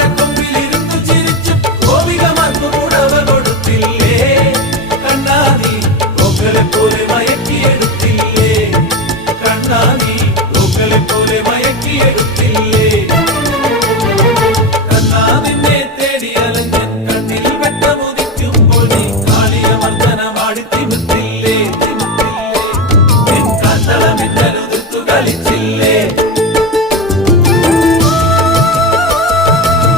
താമരക്കൊമ്പിലിരുന്നു ചിരിച്ചു ഗോപികമാർക്കു കൂടവ കൊടുത്തില്ലേ കണ്ണാ നീ ലോക്കലെ പോലെ മയക്കിയെടുത്തില്ലേ കണ്ണാ നീ ലോക്കലെ പോലെ മയക്കിയെടുത്തില്ലേ